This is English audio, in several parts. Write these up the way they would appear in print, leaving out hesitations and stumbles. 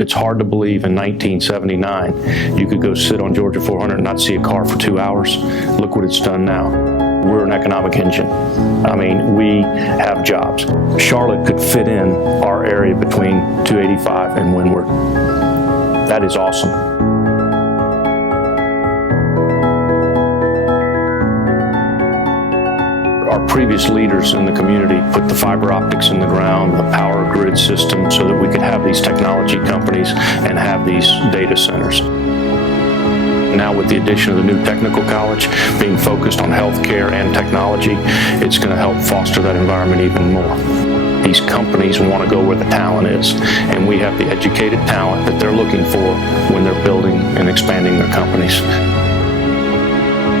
It's hard to believe in 1979 you could go sit on Georgia 400 and not see a car for 2 hours. Look what it's done now. We're an economic engine. I mean, we have jobs. Charlotte could fit in our area between 285 and Windward. That is awesome. Our previous leaders in the community put the fiber optics in the ground, the power grid system, so that we could have these technology companies and have these data centers. Now with the addition of the new technical college being focused on healthcare and technology, it's going to help foster that environment even more. These companies want to go where the talent is, and we have the educated talent that they're looking for when they're building and expanding their companies.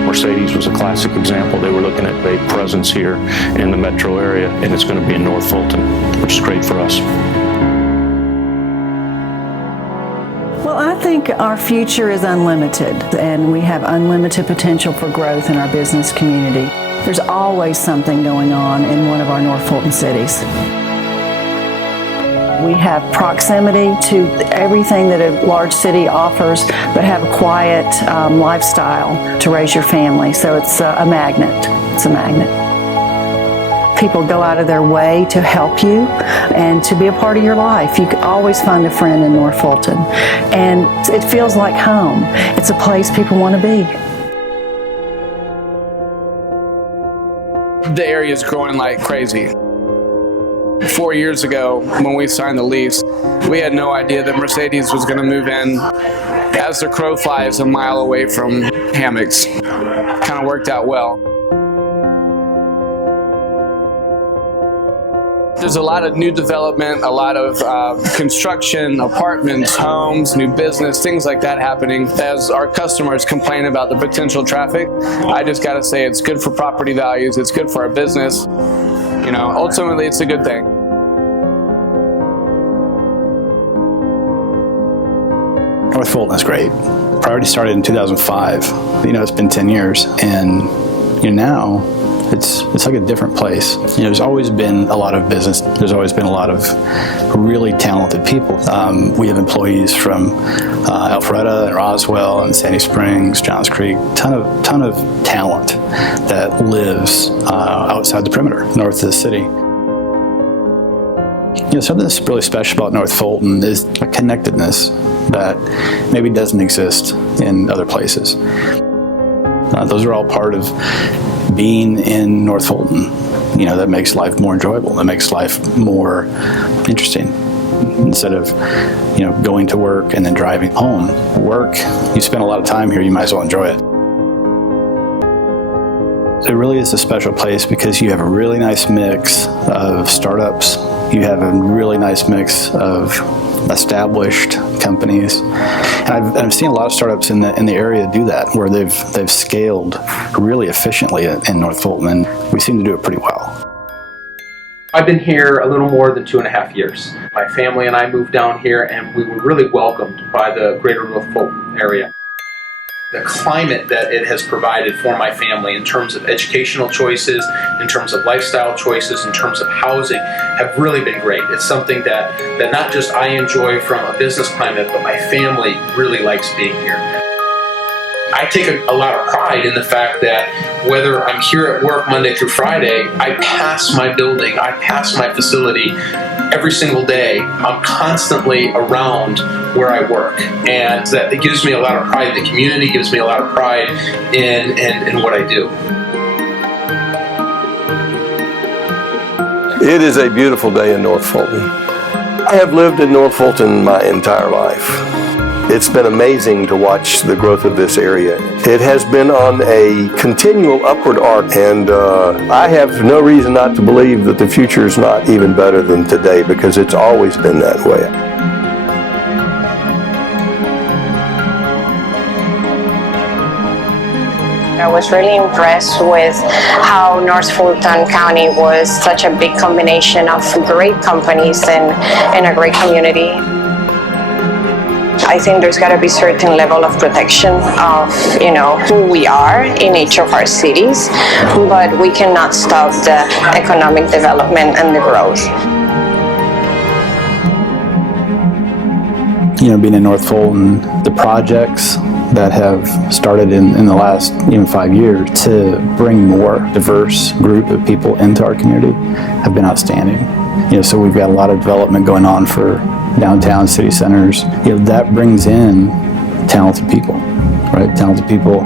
Mercedes was a classic example. They were looking at a presence here in the metro area, and it's going to be in North Fulton, which is great for us. Well, I think our future is unlimited, and we have unlimited potential for growth in our business community. There's always something going on in one of our North Fulton cities. We have proximity to everything that a large city offers, but have a quiet lifestyle to raise your family. So it's a magnet. It's a magnet. People go out of their way to help you and to be a part of your life. You can always find a friend in North Fulton. And it feels like home. It's a place people want to be. The area is growing like crazy. 4 years ago, when we signed the lease, we had no idea that Mercedes was going to move in as the crow flies a mile away from hammocks. Kind of worked out well. There's a lot of new development, a lot of construction, apartments, homes, new business, things like that happening. As our customers complain about the potential traffic, I just got to say it's good for property values, it's good for our business. You know, ultimately it's a good thing. North Fulton is great. Priority started in 2005. You know, it's been 10 years, and now it's like a different place. You know, there's always been a lot of business. There's always been a lot of really talented people. We have employees from Alpharetta and Roswell and Sandy Springs, Johns Creek. Ton of talent that lives outside the perimeter, north of the city. You know, something that's really special about North Fulton is a connectedness that maybe doesn't exist in other places. Those are all part of being in North Fulton. You know, that makes life more enjoyable. That makes life more interesting. Instead of, you know, going to work and then driving home. Work, you spend a lot of time here, you might as well enjoy it. It really is a special place because you have a really nice mix of startups. You have a really nice mix of established companies, and I've seen a lot of startups in the area do that, where they've scaled really efficiently in North Fulton, and we seem to do it pretty well. I've been here a little more than 2.5 years. My family and I moved down here, and we were really welcomed by the greater North Fulton area. The climate that it has provided for my family in terms of educational choices, in terms of lifestyle choices, in terms of housing, have really been great. It's something that not just I enjoy from a business climate, but my family really likes being here. I take a lot of pride in the fact that whether I'm here at work Monday through Friday, I pass my building, I pass my facility every single day. I'm constantly around where I work, and that it gives me a lot of pride. The community gives me a lot of pride in what I do. It is a beautiful day in North Fulton. I have lived in North Fulton my entire life. It's been amazing to watch the growth of this area. It has been on a continual upward arc, and I have no reason not to believe that the future is not even better than today, because it's always been that way. I was really impressed with how North Fulton County was such a big combination of great companies and a great community. I think there's got to be a certain level of protection of, who we are in each of our cities, but we cannot stop the economic development and the growth. being in North Fulton, the projects that have started in the last even 5 years to bring more diverse group of people into our community have been outstanding. So we've got a lot of development going on for downtown city centers. That brings in talented people, right? Talented people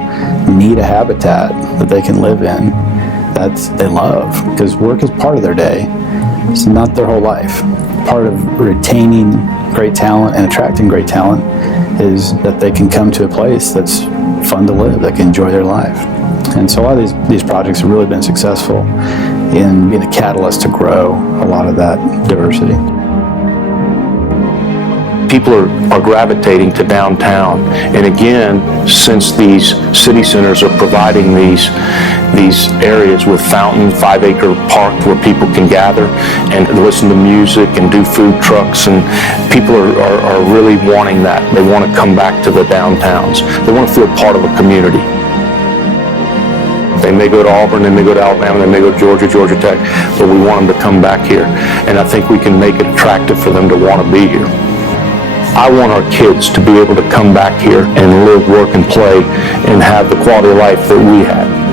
need a habitat that they can live in that they love, because work is part of their day. It's not their whole life. Part of retaining great talent and attracting great talent is that they can come to a place that's fun to live, that can enjoy their life. And so a lot of these projects have really been successful in being a catalyst to grow a lot of that diversity. People are gravitating to downtown. And again, since these city centers are providing these areas with fountain, 5-acre park where people can gather and listen to music and do food trucks, and people are really wanting that. They want to come back to the downtowns. They want to feel part of a community. They may go to Auburn, they may go to Alabama, they may go to Georgia Tech, but we want them to come back here. And I think we can make it attractive for them to want to be here. I want our kids to be able to come back here and live, work, and play and have the quality of life that we had.